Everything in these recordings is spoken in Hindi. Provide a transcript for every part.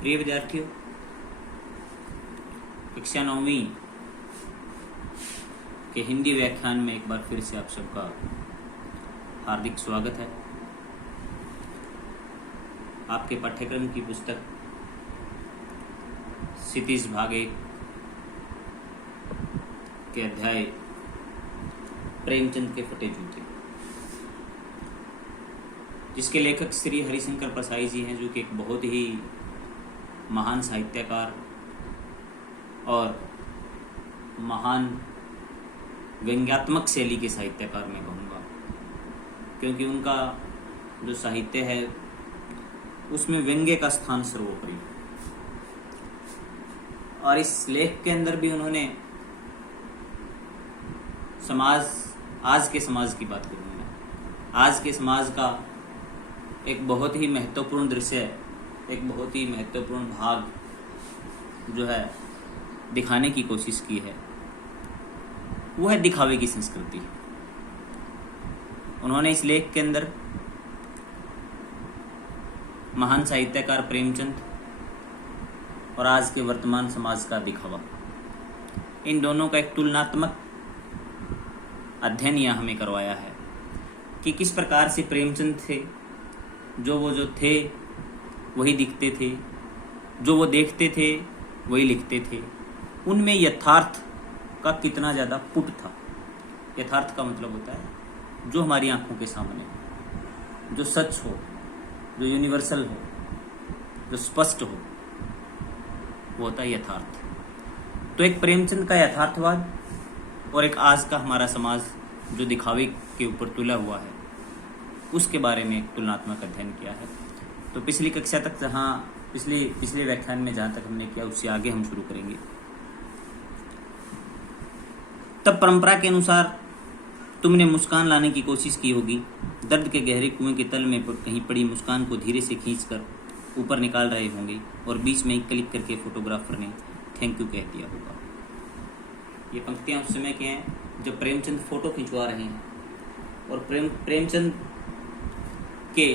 प्रिय विद्यार्थियों, कक्षा 9वीं के हिंदी व्याख्यान में एक बार फिर से आप सबका हार्दिक स्वागत है। आपके पाठ्यक्रम की पुस्तक क्षितिज भाग 1 के अध्याय प्रेमचंद के फटे जूते, जिसके लेखक श्री हरिशंकर परसाई जी हैं, जो कि एक बहुत ही महान साहित्यकार और महान व्यंग्यात्मक शैली के साहित्यकार मैं कहूँगा, क्योंकि उनका जो साहित्य है उसमें व्यंग्य का स्थान सर्वोपरि। और इस लेख के अंदर भी उन्होंने आज के समाज की बात करूँगा मैं, आज के समाज का एक बहुत ही महत्वपूर्ण दृश्य, एक बहुत ही महत्वपूर्ण भाग जो है दिखाने की कोशिश की है, वो है दिखावे की संस्कृति। उन्होंने इस लेख के अंदर महान साहित्यकार प्रेमचंद और आज के वर्तमान समाज का दिखावा, इन दोनों का एक तुलनात्मक अध्ययन यहाँ हमें करवाया है कि किस प्रकार से प्रेमचंद थे, जो थे वही दिखते थे, जो वो देखते थे वही लिखते थे, उनमें यथार्थ का कितना ज़्यादा पुट था। यथार्थ का मतलब होता है जो हमारी आंखों के सामने हो, जो सच हो, जो यूनिवर्सल हो, जो स्पष्ट हो, वो होता है यथार्थ। तो एक प्रेमचंद का यथार्थवाद और एक आज का हमारा समाज जो दिखावे के ऊपर तुला हुआ है, उसके बारे में एक तुलनात्मक अध्ययन किया है। तो पिछली कक्षा तक पिछले व्याख्यान में जहाँ तक हमने किया, उससे आगे हम शुरू करेंगे। तब परंपरा के अनुसार तुमने मुस्कान लाने की कोशिश की होगी। दर्द के गहरे कुएं के तल में कहीं पड़ी मुस्कान को धीरे से खींचकर ऊपर निकाल रहे होंगे और बीच में ही क्लिक करके फोटोग्राफर ने थैंक यू कह दिया होगा। ये पंक्तियां उस समय के हैं जब प्रेमचंद फोटो खिंचवा रहे हैं और प्रेमचंद के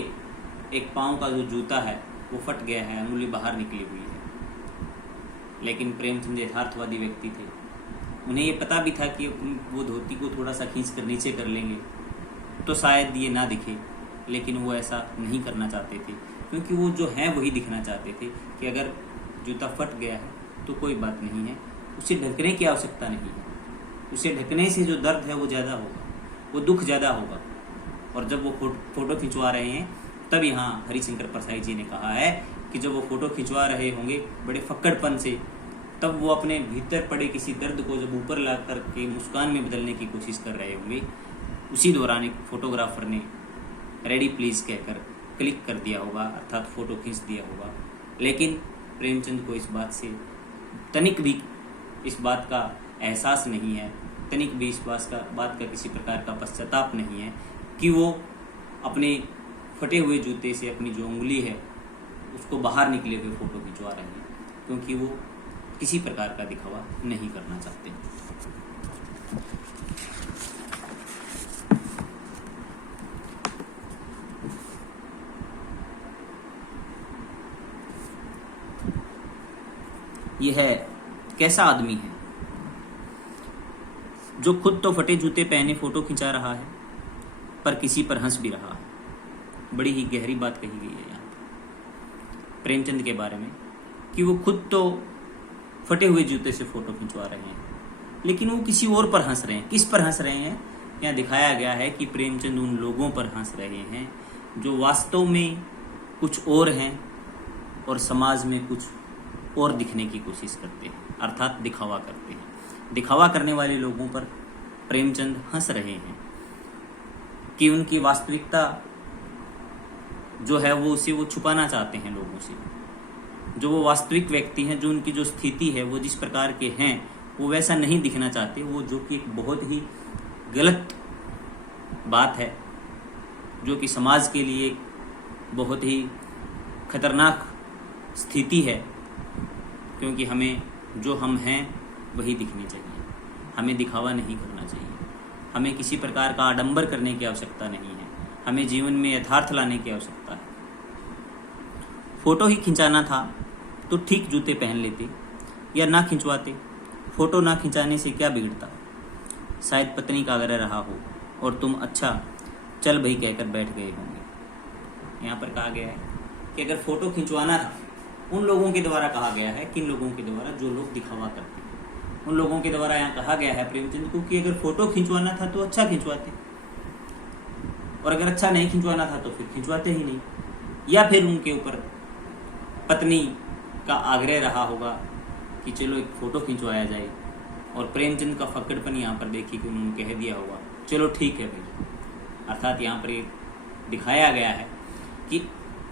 एक पांव का जो जूता है वो फट गया है, अंगुली बाहर निकली हुई है। लेकिन प्रेमचंद यथार्थवादी व्यक्ति थे, उन्हें ये पता भी था कि वो धोती को थोड़ा सा खींच कर नीचे कर लेंगे तो शायद ये ना दिखे, लेकिन वो ऐसा नहीं करना चाहते थे, क्योंकि वो जो हैं वही दिखना चाहते थे कि अगर जूता फट गया है तो कोई बात नहीं है, उसे ढकने की आवश्यकता नहीं है। उसे ढकने से जो दर्द है वो ज़्यादा होगा, वो दुख ज़्यादा होगा। और जब वो फोटो खिंचवा रहे हैं, तब यहाँ हरिशंकर परसाई जी ने कहा है कि जब वो फोटो खिंचवा रहे होंगे बड़े फक्कड़पन से, तब वो अपने भीतर पड़े किसी दर्द को जब ऊपर ला करके मुस्कान में बदलने की कोशिश कर रहे होंगे, उसी दौरान एक फोटोग्राफर ने रेडी प्लीज़ कहकर क्लिक कर दिया होगा, अर्थात फ़ोटो खींच दिया होगा। लेकिन प्रेमचंद को इस बात से तनिक भी इस बात का एहसास नहीं है, तनिक भी इस बात का किसी प्रकार का पश्चाताप नहीं है कि वो अपने फटे हुए जूते से अपनी जो उंगली है उसको बाहर निकले हुए फ़ोटो खिंचवा रहे हैं, क्योंकि वो किसी प्रकार का दिखावा नहीं करना चाहते। यह है कैसा आदमी है जो खुद तो फटे जूते पहने फोटो खिंचा रहा है पर किसी पर हंस भी रहा है। बड़ी ही गहरी बात कही गई है यहाँ प्रेमचंद के बारे में कि वो खुद तो फटे हुए जूते से फोटो खिंचवा रहे हैं, लेकिन वो किसी और पर हंस रहे हैं। किस पर हंस रहे हैं? यहाँ दिखाया गया है कि प्रेमचंद उन लोगों पर हंस रहे हैं जो वास्तव में कुछ और हैं और समाज में कुछ और दिखने की कोशिश करते हैं, अर्थात दिखावा करते हैं। दिखावा करने वाले लोगों पर प्रेमचंद हंस रहे हैं कि उनकी वास्तविकता जो है वो छुपाना चाहते हैं लोगों से। जो वो वास्तविक व्यक्ति हैं, जो उनकी जो स्थिति है वो जिस प्रकार के हैं, वो वैसा नहीं दिखना चाहते। वो जो कि एक बहुत ही गलत बात है, जो कि समाज के लिए बहुत ही खतरनाक स्थिति है, क्योंकि हमें जो हम हैं वही दिखनी चाहिए। हमें दिखावा नहीं करना चाहिए, हमें किसी प्रकार का आडंबर करने की आवश्यकता नहीं है, हमें जीवन में यथार्थ लाने की आवश्यकता है। फोटो ही खिंचाना था तो ठीक जूते पहन लेते या ना खिंचवाते। फोटो ना खिंचाने से क्या बिगड़ता। शायद पत्नी का आग्रह रहा हो और तुम अच्छा चल भाई कहकर बैठ गए होंगे। यहाँ पर कहा गया है कि अगर फोटो खिंचवाना था, उन लोगों के द्वारा कहा गया है, किन लोगों के द्वारा, जो लोग दिखावा करते हैं, उन लोगों के द्वारा यहाँ कहा गया है प्रेमचंद को कि अगर फोटो खिंचवाना था तो अच्छा खिंचवाते, और अगर अच्छा नहीं खिंचवाना था तो फिर खिंचवाते ही नहीं। या फिर उनके ऊपर पत्नी का आग्रह रहा होगा कि चलो एक फोटो खिंचवाया जाए, और प्रेमचंद का फक्कड़पन यहाँ पर देखिए कि उन्होंने कह दिया होगा चलो ठीक है भाई। अर्थात यहाँ पर ये दिखाया गया है कि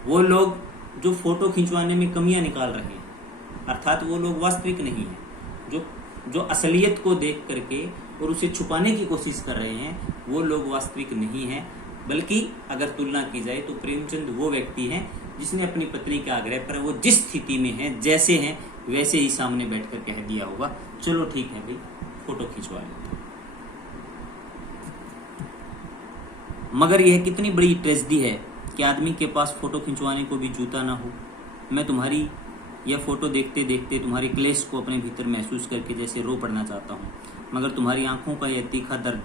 वो लोग जो फोटो खिंचवाने में कमियां निकाल रहे हैं, अर्थात वो लोग वास्तविक नहीं है, जो असलियत को देख करके और उसे छुपाने की कोशिश कर रहे हैं, वो लोग वास्तविक नहीं हैं। बल्कि अगर तुलना की जाए तो प्रेमचंद वो व्यक्ति हैं जिसने अपनी पत्नी के आग्रह पर वो जिस स्थिति में है, जैसे हैं वैसे ही सामने बैठकर कह दिया होगा चलो ठीक है भाई फोटो खिंचवा लेते। मगर यह कितनी बड़ी ट्रेजेडी है कि आदमी के पास फोटो खिंचवाने को भी जूता ना हो। मैं तुम्हारी यह फोटो देखते देखते तुम्हारे क्लेश को अपने भीतर महसूस करके जैसे रो पड़ना चाहता हूँ, मगर तुम्हारी आंखों का यह तीखा दर्द,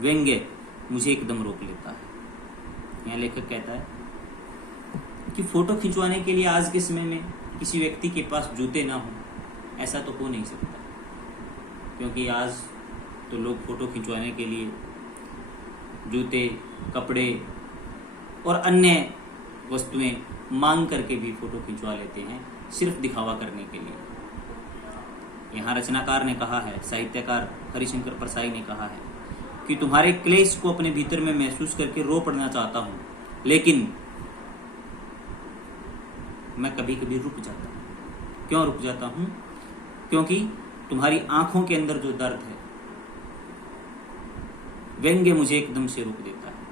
व्यंग्य मुझे एकदम रोक लेता है। यहाँ लेखक कहता है कि फोटो खिंचवाने के लिए आज के समय में किसी व्यक्ति के पास जूते ना हो, ऐसा तो हो नहीं सकता, क्योंकि आज तो लोग फोटो खिंचवाने के लिए जूते, कपड़े और अन्य वस्तुएं मांग करके भी फोटो खिंचवा लेते हैं, सिर्फ दिखावा करने के लिए। यहाँ रचनाकार ने कहा है, साहित्यकार हरिशंकर परसाई ने कहा है कि तुम्हारे क्लेश को अपने भीतर में महसूस करके रो पड़ना चाहता हूं, लेकिन मैं कभी कभी रुक जाता हूं। क्यों रुक जाता हूं? क्योंकि तुम्हारी आंखों के अंदर जो दर्द है, व्यंग्य मुझे एकदम से रोक देता है।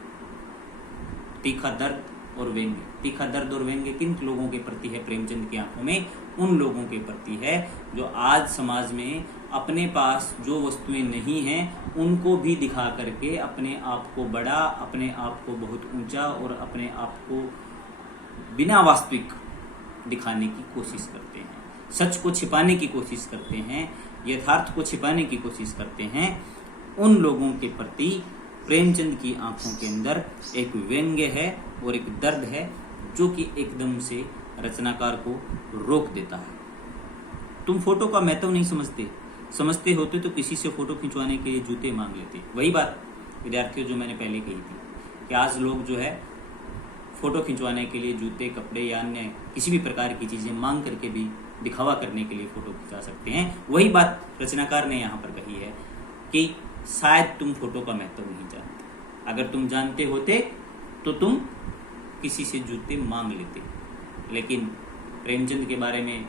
तीखा दर्द और व्यंग्य, तीखा दर्द और व्यंग्य किन लोगों के प्रति है प्रेमचंद की आंखों में? उन लोगों के प्रति है जो आज समाज में अपने पास जो वस्तुएं नहीं हैं उनको भी दिखा करके अपने आप को बड़ा, अपने आप को बहुत ऊंचा और अपने आप को बिना वास्तविक दिखाने की कोशिश करते हैं, सच को छिपाने की कोशिश करते हैं, यथार्थ को छिपाने की कोशिश करते हैं। उन लोगों के प्रति प्रेमचंद की आंखों के अंदर एक व्यंग्य है और एक दर्द है जो कि एकदम से रचनाकार को रोक देता है। तुम फोटो का महत्व नहीं समझते होते तो किसी से फोटो खिंचवाने के लिए जूते मांग लेते। वही बात विद्यार्थियों जो मैंने पहले कही थी कि आज लोग जो है फोटो खिंचवाने के लिए जूते, कपड़े या अन्य किसी भी प्रकार की चीजें मांग करके भी दिखावा करने के लिए फोटो खिंचा सकते हैं। वही बात रचनाकार ने यहाँ पर कही है कि शायद तुम फोटो का महत्व नहीं जानते। अगर तुम जानते होते तो तुम किसी से जूते मांग लेते। लेकिन प्रेमचंद के बारे में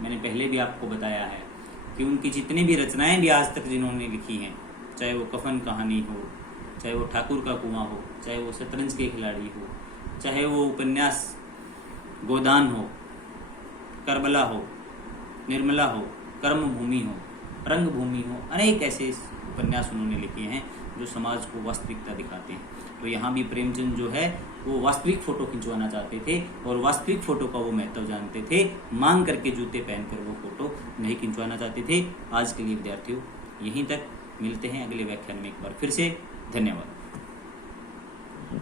मैंने पहले भी आपको बताया है कि उनकी जितनी भी रचनाएं भी आज तक जिन्होंने लिखी हैं, चाहे वो कफन कहानी हो, चाहे वो ठाकुर का कुआं हो, चाहे वो शतरंज के खिलाड़ी हो, चाहे वो उपन्यास गोदान हो, करबला हो, निर्मला हो, कर्मभूमि हो, रंगभूमि हो, अनेक ऐसे उपन्यास उन्होंने लिखे हैं जो समाज को वास्तविकता दिखाते हैं। तो यहाँ भी प्रेमचंद जो है वो वास्तविक फोटो खिंचवाना चाहते थे और वास्तविक फोटो का वो महत्व जानते थे। मांग करके जूते पहनकर वो फोटो नहीं खिंचवाना चाहते थे। आज के लिए विद्यार्थियों यहीं तक, मिलते हैं अगले व्याख्यान में एक बार फिर से। धन्यवाद।